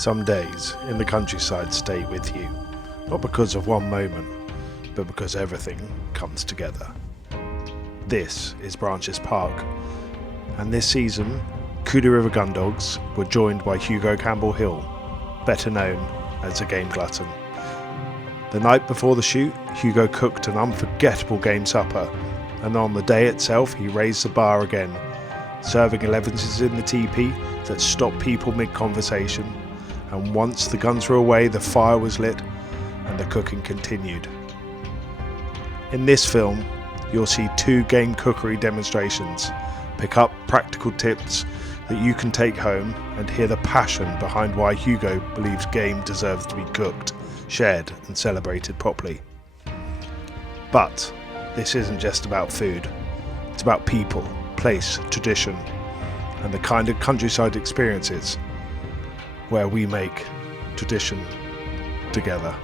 Some days in the countryside stay with you, not because of one moment, but because everything comes together. This is Branches Park, and this season, KuduRiver Gundogs were joined by Hugo Campbell Hill, better known as a Game Glutton. The night before the shoot, Hugo cooked an unforgettable game supper, and on the day itself he raised the bar again, serving elevenses in the tipi that stopped people mid-conversation, and once the guns were away the fire was lit and the cooking continued. In this film you'll see 2 game cookery demonstrations, pick up practical tips that you can take home, and hear the passion behind why Hugo believes game deserves to be cooked, shared and celebrated properly. But this isn't just about food, it's about people, place, tradition, and the kind of countryside experiences where we make tradition together.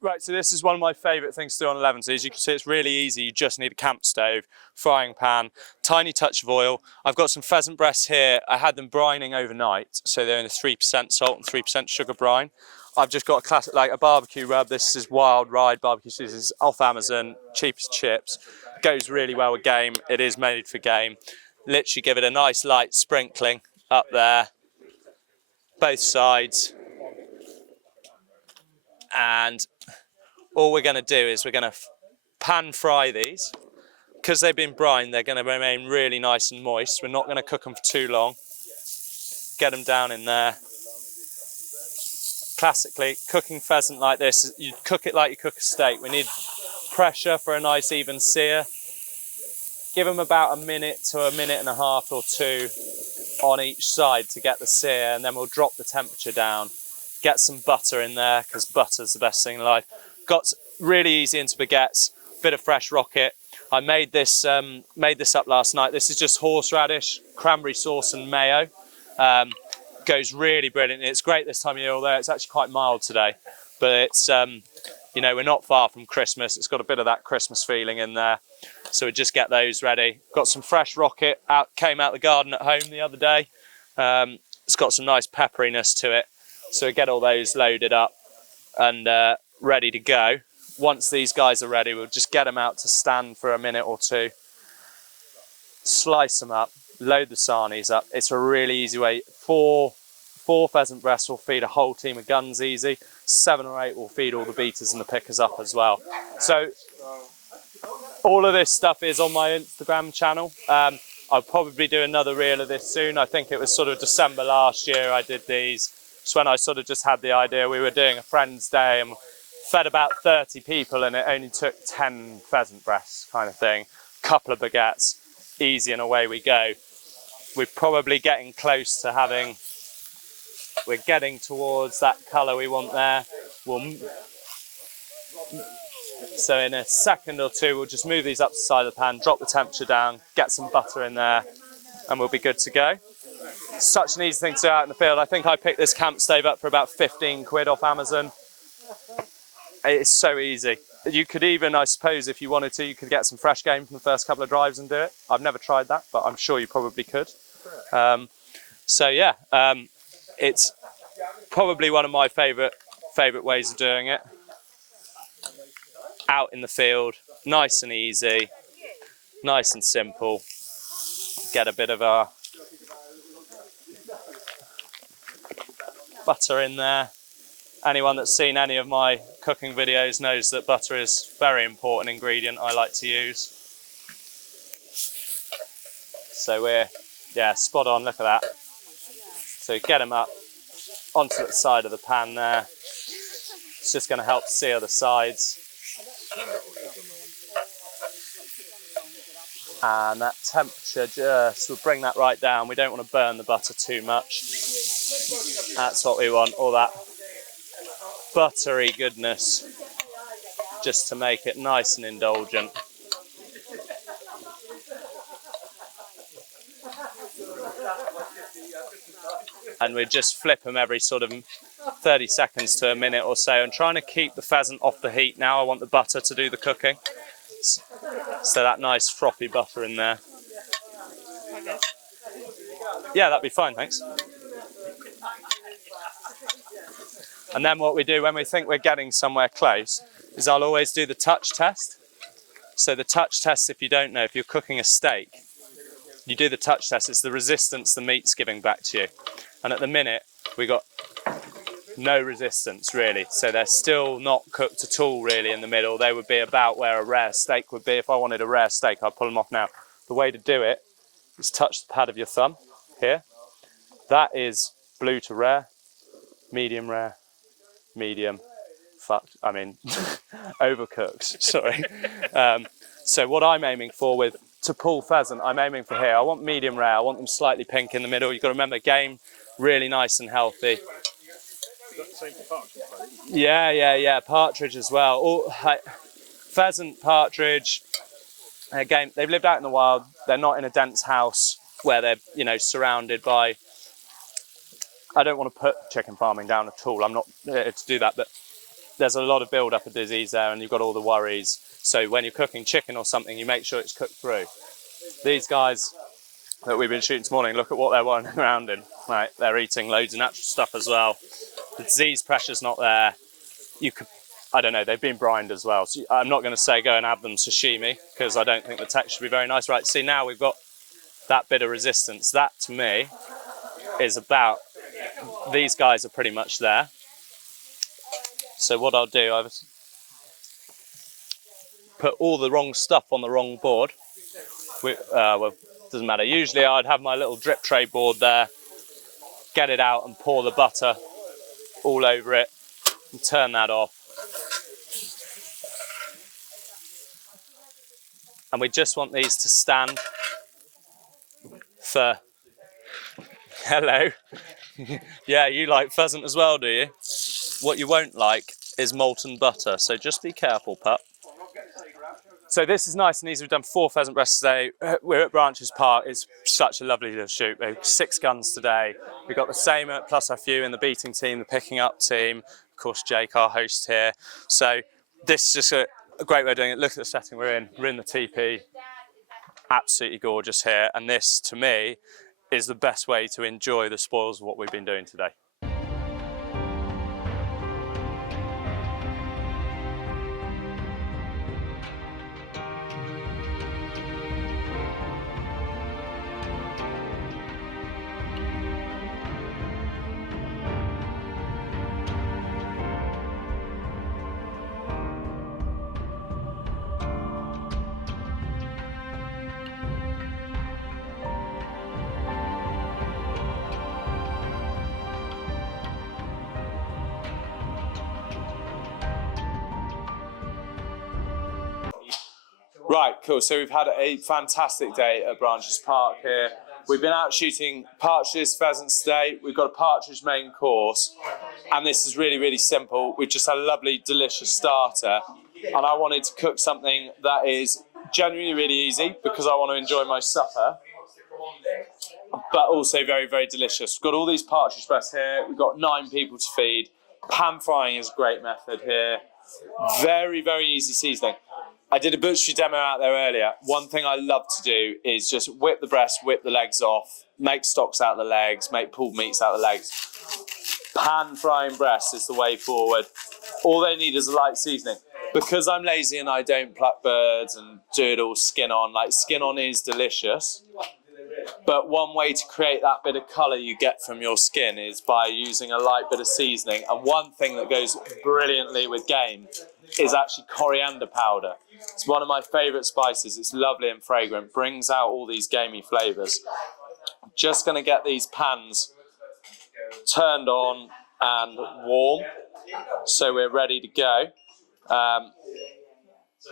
Right, so this is one of my favourite things to do on elevenses. You can see it's really easy. You just need a camp stove, frying pan, tiny touch of oil. I've got some pheasant breasts here. I had them brining overnight, so they're in a 3% salt and 3% sugar brine. I've just got a classic, like a barbecue rub. This is Wild Ride barbecue. This is off Amazon, cheapest chips. Goes really well with game. It is made for game. Literally give it a nice light sprinkling up there, both sides. And all we're going to do is we're going to pan fry these. Because they've been brined, they're going to remain really nice and moist. We're not going to cook them for too long. Get them down in there. Classically, cooking pheasant like this, you cook it like you cook a steak. We need pressure for a nice even sear. Give them about a minute to a minute and a half or 2 on each side to get the sear, and then we'll drop the temperature down. Get some butter in there, because butter's the best thing in life. Got really easy into baguettes, bit of fresh rocket. I made this up last night. This is just horseradish, cranberry sauce and mayo. Goes really brilliant. It's great this time of year, although it's actually quite mild today. But it's, you know, we're not far from Christmas. It's got a bit of that Christmas feeling in there. So we just get those ready. Got some fresh rocket, came out the garden at home the other day. It's got some nice pepperiness to it. So we get all those loaded up and ready to go. Once these guys are ready, we'll just get them out to stand for a minute or 2. Slice them up, load the sarnies up. It's a really easy way. 4 pheasant breasts will feed a whole team of guns easy. 7 or 8 will feed all the beaters and the pickers up as well. So all of this stuff is on my Instagram channel. I'll probably do another reel of this soon. I think it was sort of December last year I did these. It's when I sort of just had the idea. We were doing a friend's day and fed about 30 people, and it only took 10 pheasant breasts kind of thing. Couple of baguettes, easy, and away we go. We're probably getting close to having, we're getting towards that colour we want there. So in a second or 2, we'll just move these up to the side of the pan, drop the temperature down, get some butter in there, and we'll be good to go. Such an easy thing to do out in the field. I think I picked this camp stove up for about 15 quid off Amazon. It's so easy. You could even, I suppose, if you wanted to, you could get some fresh game from the first couple of drives and do it. I've never tried that, but I'm sure you probably could. So yeah, it's probably one of my favourite ways of doing it. Out in the field, nice and easy, nice and simple. Get a bit of a butter in there, Anyone that's seen any of my cooking videos knows that butter is a very important ingredient I like to use. So we're, yeah, spot on, look at that. So get them up onto the side of the pan there. It's just going to help sear the sides. And that temperature just will bring that right down. We don't want to burn the butter too much. That's what we want, all that buttery goodness, just to make it nice and indulgent. And we just flip them every sort of 30 seconds to a minute or so. I'm trying to keep the pheasant off the heat now. I want the butter to do the cooking. So that nice frothy butter in there. Yeah, that'd be fine, thanks. And then what we do when we think we're getting somewhere close is I'll always do the touch test. So the touch test, if you don't know, if you're cooking a steak, you do the touch test. It's the resistance the meat's giving back to you. And at the minute, we got no resistance really. So they're still not cooked at all really in the middle. They would be about where a rare steak would be. If I wanted a rare steak, I'd pull them off now. The way to do it is touch the pad of your thumb here. That is blue to rare, medium, overcooked, sorry. So what I'm aiming for with to pull pheasant, I'm aiming for here. I want medium rare, I want them slightly pink in the middle. You've got to remember, game, really nice and healthy. Is that the same for partridge? Yeah, partridge as well. Pheasant, partridge, again, they've lived out in the wild. They're not in a dense house where they're, you know, surrounded by, I don't want to put chicken farming down at all. I'm not here to do that, but there's a lot of build-up of disease there and you've got all the worries. So when you're cooking chicken or something, you make sure it's cooked through. These guys that we've been shooting this morning, look at what they're wandering around in. Right, they're eating loads of natural stuff as well. The disease pressure's not there. You could, I don't know, they've been brined as well. So I'm not going to say go and add them sashimi because I don't think the texture would be very nice. Right, see now we've got that bit of resistance. That to me is about, these guys are pretty much there. So what I'll do, I've put all the wrong stuff on the wrong board. Well, doesn't matter. Usually I'd have my little drip tray board there, get it out and pour the butter all over it and turn that off. And we just want these to stand for, hello. Yeah, you like pheasant as well, do you? What you won't like is molten butter, so just be careful, pup. So this is nice and easy. We've done 4 pheasant breasts today. We're at Branches Park. It's such a lovely little shoot. We've 6 guns today. We've got the same plus a few in the beating team, the picking up team. Of course, Jake, our host here. So this is just a great way of doing it. Look at the setting we're in. We're in the tipi. Absolutely gorgeous here. And this, to me, is the best way to enjoy the spoils of what we've been doing today. Right, cool. So we've had a fantastic day at Branches Park here. We've been out shooting partridges, pheasants today. We've got a partridge main course, and this is really, really simple. We've just had a lovely, delicious starter, and I wanted to cook something that is genuinely really easy because I want to enjoy my supper, but also very, very delicious. We've got all these partridge breasts here. We've got 9 people to feed. Pan frying is a great method here. Very, very easy seasoning. I did a butchery demo out there earlier. One thing I love to do is just whip the breast, whip the legs off, make stocks out of the legs, make pulled meats out of the legs. Pan frying breasts is the way forward. All they need is a light seasoning. Because I'm lazy and I don't pluck birds and do it all skin on, like skin on is delicious, But one way to create that bit of colour you get from your skin is by using a light bit of seasoning. And one thing that goes brilliantly with game is actually coriander powder. It's one of my favourite spices. It's lovely and fragrant, brings out all these gamey flavours. Just going to get these pans turned on and warm, so we're ready to go.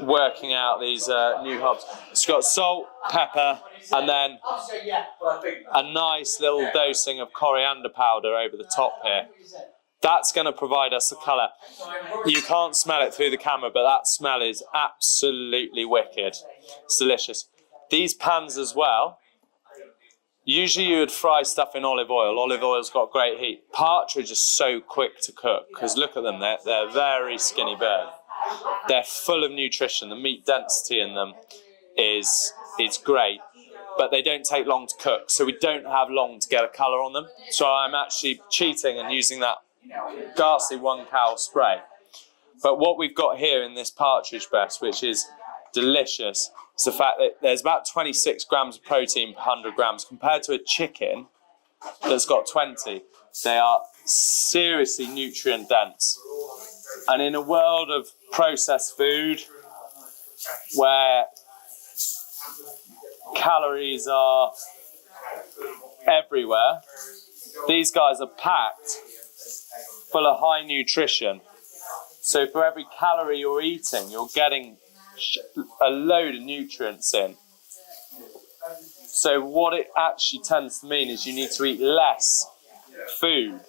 Working out these new herbs. It's got salt, pepper, and then a nice little dosing of coriander powder over the top here. That's going to provide us the colour. You can't smell it through the camera, but that smell is absolutely wicked. It's delicious. These pans as well, usually you would fry stuff in olive oil. Olive oil's got great heat. Partridge is so quick to cook, because look at them, they're very skinny bird. They're full of nutrition. The meat density in them is great, but they don't take long to cook, so we don't have long to get a colour on them. So I'm actually cheating and using that ghastly 1-cow spray. But what we've got here in this partridge breast, which is delicious, is the fact that there's about 26 grams of protein per 100 grams compared to a chicken that's got 20. They are seriously nutrient dense. And in a world of processed food where calories are everywhere, these guys are packed full of high nutrition. So for every calorie you're eating, you're getting a load of nutrients in. So what it actually tends to mean is you need to eat less food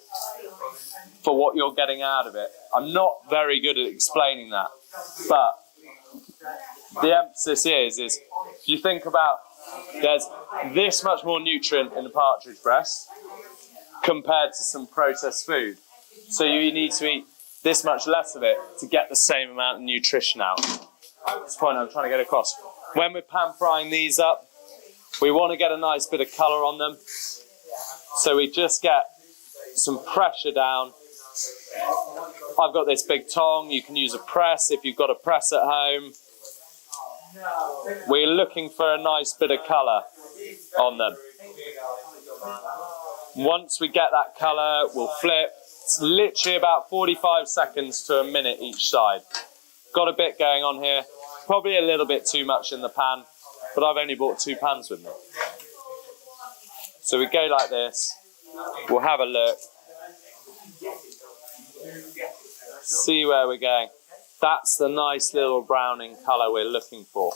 for what you're getting out of it. I'm not very good at explaining that, but the emphasis is if you think about, there's this much more nutrient in the partridge breast compared to some processed food. So you need to eat this much less of it to get the same amount of nutrition out. That's the point I'm trying to get across. When we're pan frying these up, we want to get a nice bit of colour on them. So we just get some pressure down. I've got this big tong. You can use a press if you've got a press at home. We're looking for a nice bit of colour on them. Once we get that colour, we'll flip. It's literally about 45 seconds to a minute each side. Got a bit going on here. Probably a little bit too much in the pan, but I've only bought 2 pans with me. So we go like this. We'll have a look. See where we're going. That's the nice little browning colour we're looking for.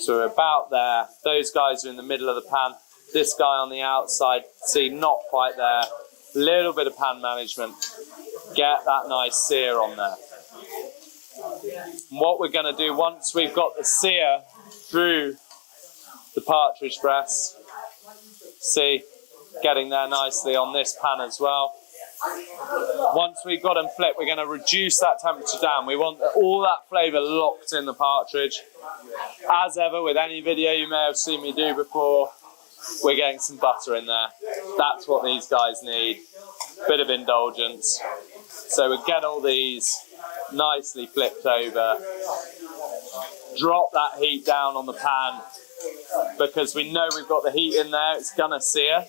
So we're about there. Those guys are in the middle of the pan. This guy on the outside, see, not quite there. Little bit of pan management. Get that nice sear on there. And what we're going to do once we've got the sear through the partridge breast, see, getting there nicely on this pan as well. Once we've got them flipped, we're going to reduce that temperature down. We want all that flavour locked in the partridge. As ever, with any video you may have seen me do before, we're getting some butter in there. That's what these guys need. Bit of indulgence. So we get all these nicely flipped over. Drop that heat down on the pan because we know we've got the heat in there. It's going to sear.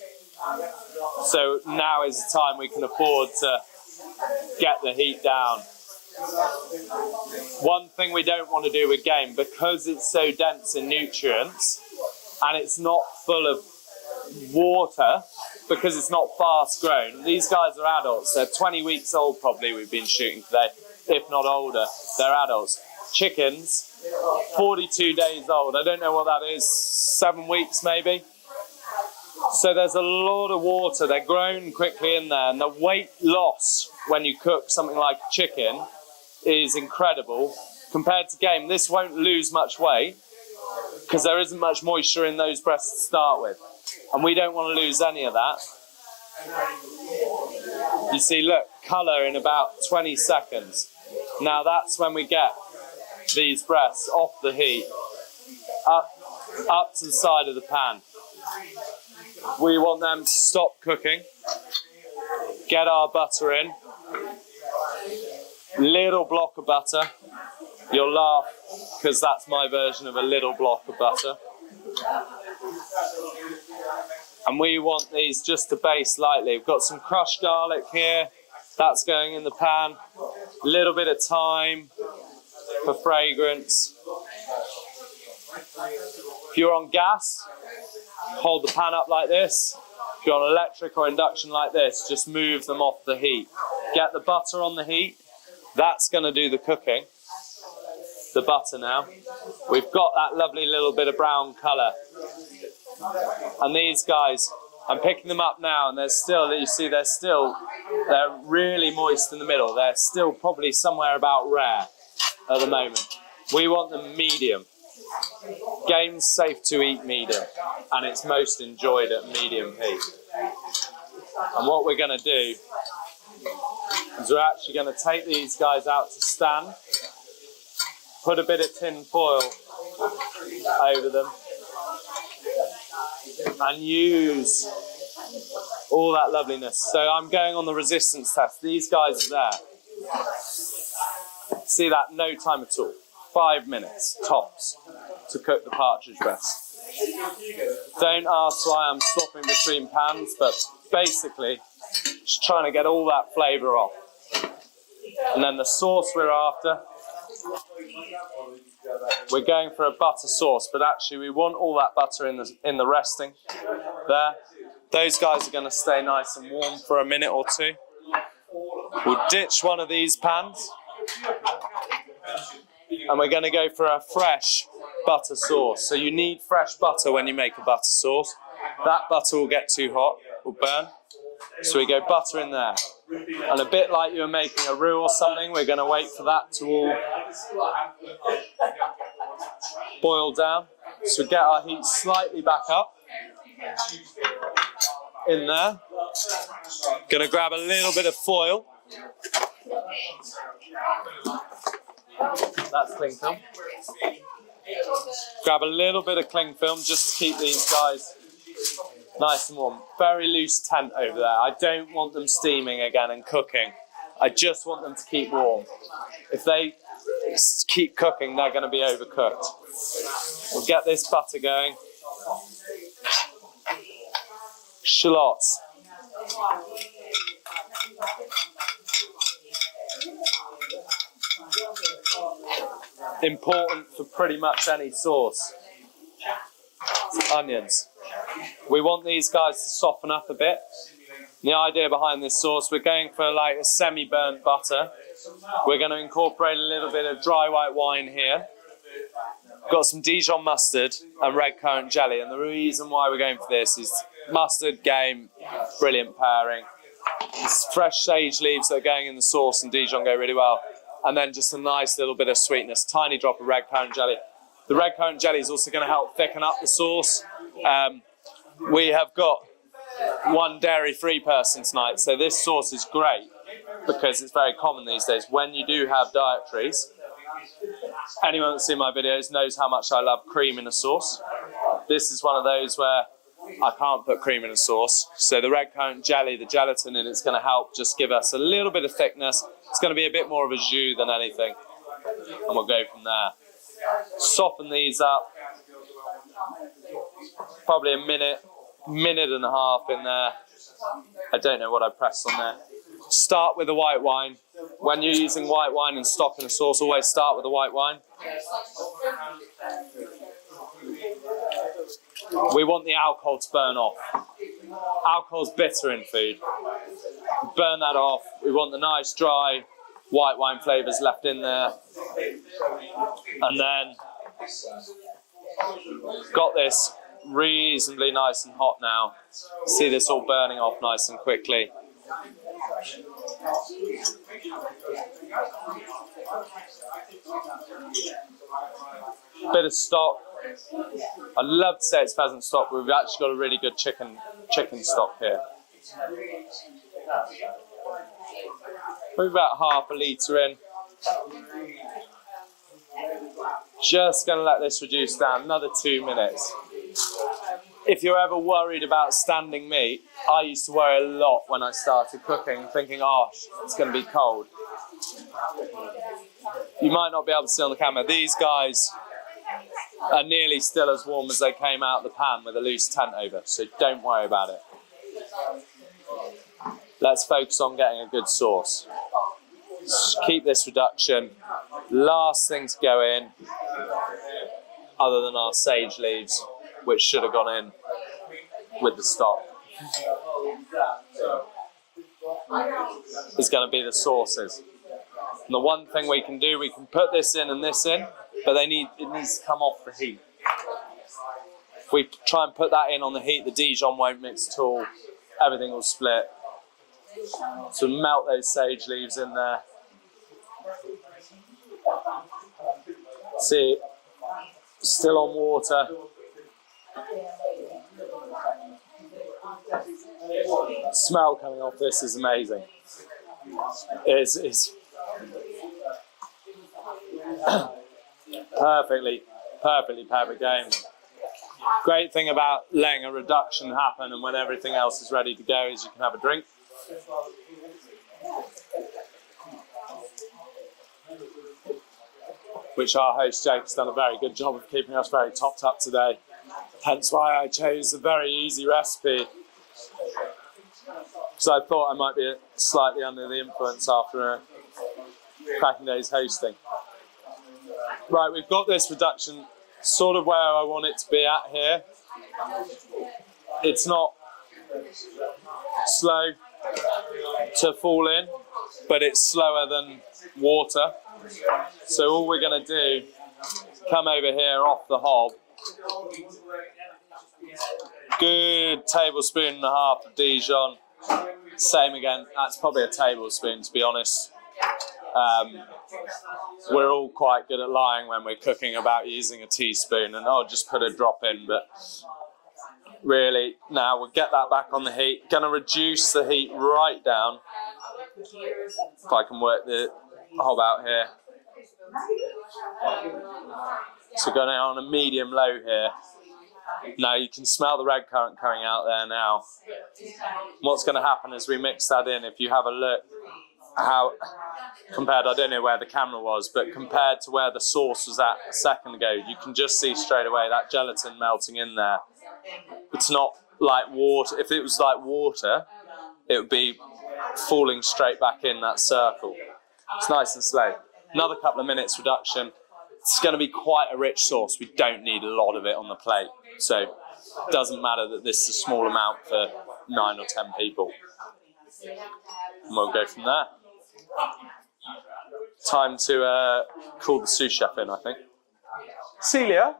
So now is the time we can afford to get the heat down. One thing we don't want to do with game, because it's so dense in nutrients and it's not full of water, because it's not fast grown. These guys are adults. They're 20 weeks old probably, we've been shooting today, if not older. They're adults. Chickens, 42 days old. I don't know what that is, 7 weeks maybe. So there's a lot of water. They're grown quickly in there, and the weight loss when you cook something like chicken is incredible. Compared to game, this won't lose much weight because there isn't much moisture in those breasts to start with. And we don't want to lose any of that. You see, look, colour in about 20 seconds. Now that's when we get these breasts off the heat, up to the side of the pan. We want them to stop cooking, get our butter in, little block of butter. You'll laugh because that's my version of a little block of butter. And we want these just to baste lightly. We've got some crushed garlic here. That's going in the pan. A little bit of thyme for fragrance. If you're on gas, hold the pan up like this. If you're on electric or induction like this, just move them off the heat. Get the butter on the heat. That's going to do the cooking. The butter now. We've got that lovely little bit of brown colour. And these guys, I'm picking them up now, and they're still, you see, they're really moist in the middle. They're still probably somewhere about rare at the moment. We want them medium. Game's safe to eat medium, and it's most enjoyed at medium heat. And what we're going to do is we're actually going to take these guys out to stand, put a bit of tin foil over them, and use all that loveliness. So I'm going on the resistance test. These guys are there. See that? No time at all. 5 minutes, tops, to cook the partridge breast. Don't ask why I'm swapping between pans, but basically, just trying to get all that flavour off. And then the sauce we're after, we're going for a butter sauce, but actually we want all that butter in the resting there. Those guys are going to stay nice and warm for a minute or two. We'll ditch one of these pans, and we're going to go for a fresh butter sauce. So you need fresh butter when you make a butter sauce. That butter will get too hot, will burn. So we go butter in there. And a bit like you were making a roux or something, we're going to wait for that to all boil down. So we get our heat slightly back up in there. Going to grab a little bit of foil. That's cling film. Grab a little bit of cling film just to keep these guys nice and warm. Very loose tent over there. I don't want them steaming again and cooking. I just want them to keep warm. If they keep cooking, they're going to be overcooked. We'll get this butter going. Shallots. Important for pretty much any sauce. Onions. We want these guys to soften up a bit. The idea behind this sauce, we're going for like a semi-burnt butter. We're going to incorporate a little bit of dry white wine here. Got some Dijon mustard and red currant jelly, and the reason why we're going for this is mustard, game, brilliant pairing. It's fresh sage leaves that are going in the sauce, and Dijon go really well. And then just a nice little bit of sweetness, tiny drop of red currant jelly. The red currant jelly is also going to help thicken up the sauce. We have got one dairy-free person tonight, so this sauce is great because it's very common these days. When you do have dietaries, anyone that's seen my videos knows how much I love cream in a sauce. This is one of those where I can't put cream in a sauce, so the red currant jelly, the gelatin in it's going to help just give us a little bit of thickness. It's going to be a bit more of a jus than anything, and we'll go from there. Soften these up, probably a minute and a half in there. I don't know what I pressed on there. Start with the white wine. When you're using white wine and stock in a sauce, always start with the white wine. We want the alcohol to burn off. Alcohol's bitter in food. Burn that off. We want the nice dry white wine flavours left in there. And then got this reasonably nice and hot now. See this all burning off nice and quickly. Bit of stock. I'd love to say it's pheasant stock, but we've actually got a really good chicken stock here. We're about half a litre in. Just going to let this reduce down another 2 minutes. If you're ever worried about standing meat, I used to worry a lot when I started cooking, thinking, oh, it's going to be cold. You might not be able to see on the camera. These guys are nearly still as warm as they came out of the pan with a loose tent over, so don't worry about it. Let's focus on getting a good sauce. Just keep this reduction. Last thing to go in, other than our sage leaves, which should have gone in with the stock, is going to be the sauces. And the one thing we can do, we can put this in and this in, but it needs to come off the heat. If we try and put that in on the heat, the Dijon won't mix at all. Everything will split. So melt those sage leaves in there. See, still on water. Smell coming off this is amazing. It's perfect game. Great thing about letting a reduction happen and when everything else is ready to go is you can have a drink. Which our host Jake has done a very good job of keeping us very topped up today. Hence why I chose a very easy recipe. So I thought I might be slightly under the influence after a cracking day's hosting. Right, we've got this reduction sort of where I want it to be at here. It's not slow to fall in, but it's slower than water. So all we're going to do, come over here off the hob, good tablespoon and a half of Dijon. Same again, that's probably a tablespoon to be honest. We're all quite good at lying when we're cooking about using a teaspoon and just put a drop in, but really now we'll get that back on the heat. Gonna reduce the heat right down. If I can work the hob out here. So going on a medium low here. Now you can smell the red currant coming out there now. What's going to happen as we mix that in, if you have a look how compared, I don't know where the camera was, but compared to where the sauce was at a second ago, you can just see straight away that gelatin melting in there. It's not like water. If it was like water, it would be falling straight back in that circle. It's nice and slow. Another couple of minutes reduction. It's going to be quite a rich sauce. We don't need a lot of it on the plate. So it doesn't matter that this is a small amount for 9 or 10 people. And we'll go from there. Time to call the sous chef in, I think. Celia?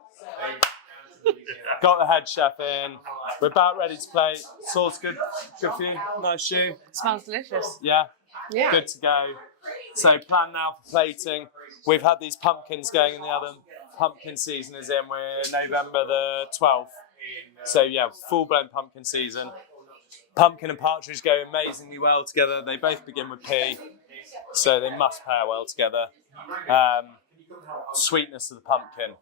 Got the head chef in. We're about ready to play. Sauce good for you? Nice shoe? Smells delicious. Yeah? Yeah. Good to go. So plan now for plating. We've had these pumpkins going in the oven. Pumpkin season is in. We're November the 12th. So yeah, full-blown pumpkin season. Pumpkin and partridge go amazingly well together. They both begin with P, so they must pair well together. Sweetness of the pumpkin.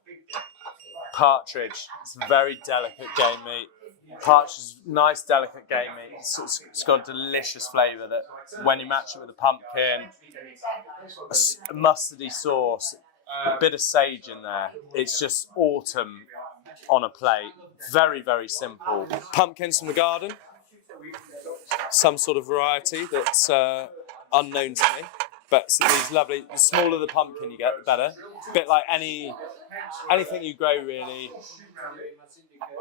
Partridge, it's a very delicate game meat. Partridge is nice, delicate game meat. It's got a delicious flavour that when you match it with the pumpkin, a mustardy sauce, a bit of sage in there. It's just autumn on a plate. Very, very simple. Pumpkins from the garden. Some sort of variety that's unknown to me. But these lovely, the smaller the pumpkin you get, the better. A bit like anything you grow really,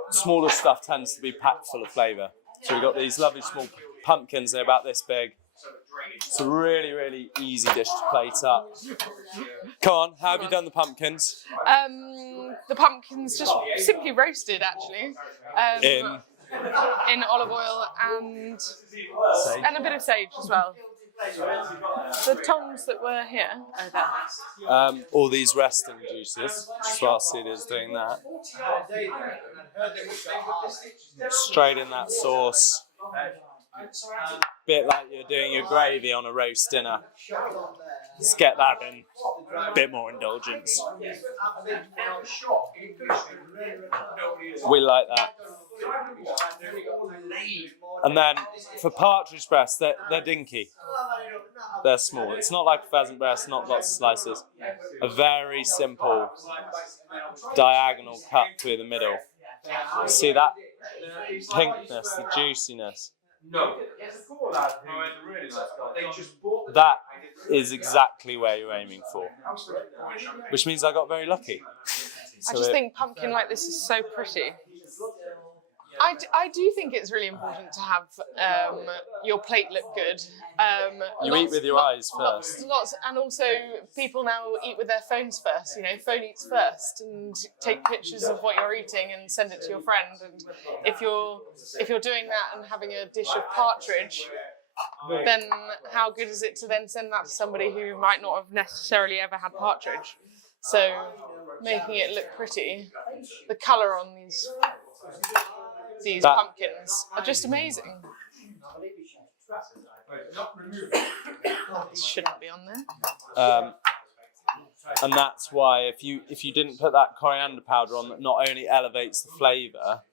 smaller stuff tends to be packed full of flavour. So we've got these lovely small pumpkins, they're about this big. It's a really, really easy dish to plate up. Come on, how have you done the pumpkins? The pumpkins just simply roasted, actually. In olive oil and a bit of sage as well. The tongs that were here are there. All these resting juices, just whilst Celia's doing that. Straight in that sauce. Bit like you're doing your gravy on a roast dinner. Let's get that in. Bit more indulgence. We like that. And then for partridge breasts, they're dinky. They're small. It's not like a pheasant breast, not lots of slices. A very simple diagonal cut through the middle. See that pinkness, the juiciness? That is exactly where you're aiming for. Which means I got very lucky. I just think pumpkin like this is so pretty. I do think it's really important to have your plate look good. You eat with your eyes first. Lots, and also people now eat with their phones first. You know, phone eats first, and take pictures of what you're eating and send it to your friend. And if you're doing that and having a dish of partridge, then how good is it to then send that to somebody who might not have necessarily ever had partridge? So making it look pretty, the colour on these pumpkins are just amazing. It shouldn't be on there. And that's why if you didn't put that coriander powder on, that not only elevates the flavour,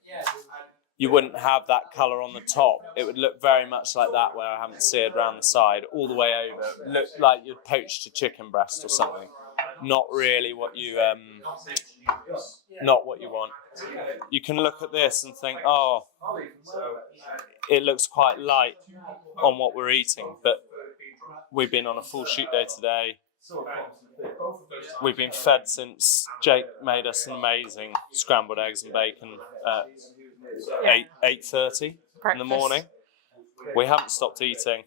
you wouldn't have that colour on the top. It would look very much like that, where I haven't seared around the side, all the way over. It looked like you'd poached a chicken breast or something. Not really what you not what you want. You can look at this and think, oh, it looks quite light on what we're eating, but we've been on a full shoot day today. We've been fed since Jake made us an amazing scrambled eggs and bacon at 8:30 in the morning. We haven't stopped eating.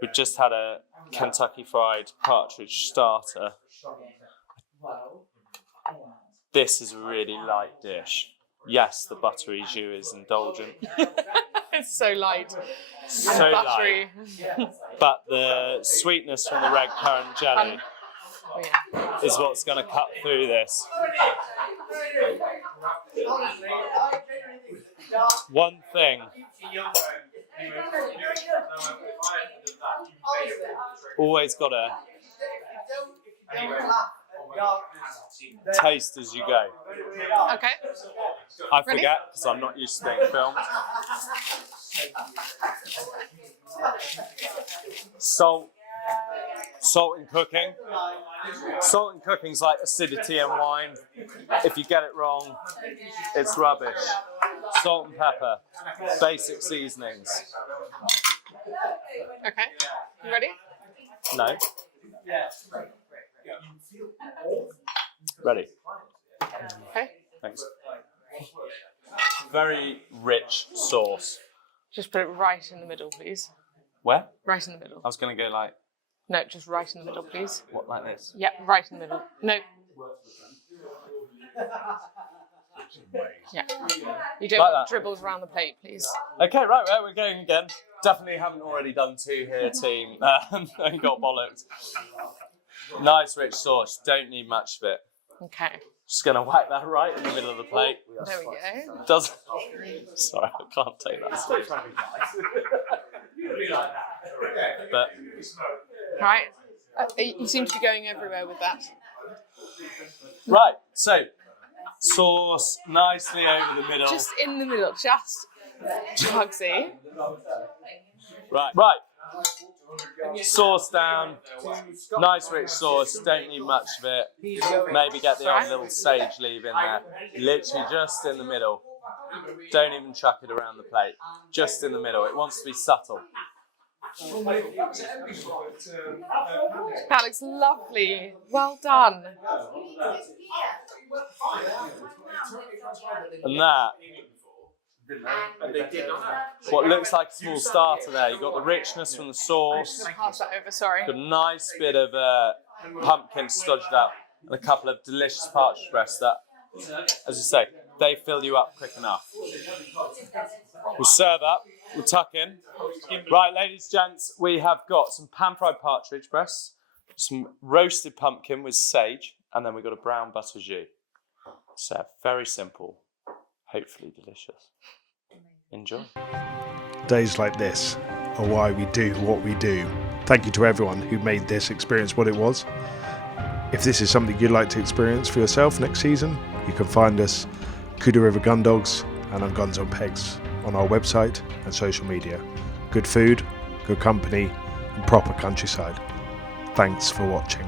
We've just had a Kentucky Fried Partridge starter. This is a really light dish. Yes, the buttery jus is indulgent. It's so light. So light. But the sweetness from the red currant jelly is what's going to cut through this. One thing. Always got to taste as you go. Okay. I forget because I'm not used to being filmed. Salt in cooking. Salt in cooking is like acidity in wine. If you get it wrong, it's rubbish. Salt and pepper, basic seasonings. Okay, you ready? No. Ready. Okay. Thanks. Very rich sauce. Just put it right in the middle, please. Where? Right in the middle. I was going to go like... No, just right in the middle, please. What, like this? Yep, right in the middle. No. Yeah. You don't Like want that. dribbles around the plate, please. Okay, right, we're going again. Definitely haven't already done two here, team. And got bollocked. Nice rich sauce. Don't need much of it. Okay. Just going to whack that right in the middle of the plate. There we go. Does... Sorry, I can't take that. But... Right. You seem to be going everywhere with that. Right, so sauce nicely over the middle. Just in the middle, just Bugsy. Right. Sauce down. Nice rich sauce. Don't need much of it. Maybe get the odd little sage leaf in there. Literally just in the middle. Don't even chuck it around the plate. Just in the middle. It wants to be subtle. That looks lovely. Well done. And that, what looks like a small starter there. You've got the richness from the sauce. Pass that over, sorry. Got a nice bit of pumpkin stodged up, and a couple of delicious partridge breasts that, as you say, they fill you up quick enough. We'll serve up, we'll tuck in. Right, ladies, gents, we have got some pan-fried partridge breasts, some roasted pumpkin with sage, and then we've got a brown butter jus. So very simple, hopefully delicious. Enjoy. Days like this are why we do what we do. Thank you to everyone who made this experience what it was. If this is something you'd like to experience for yourself next season, you can find us KuduRiver Gundogs and on Guns on Pegs on our website and social media. Good food, good company, and proper countryside. Thanks for watching.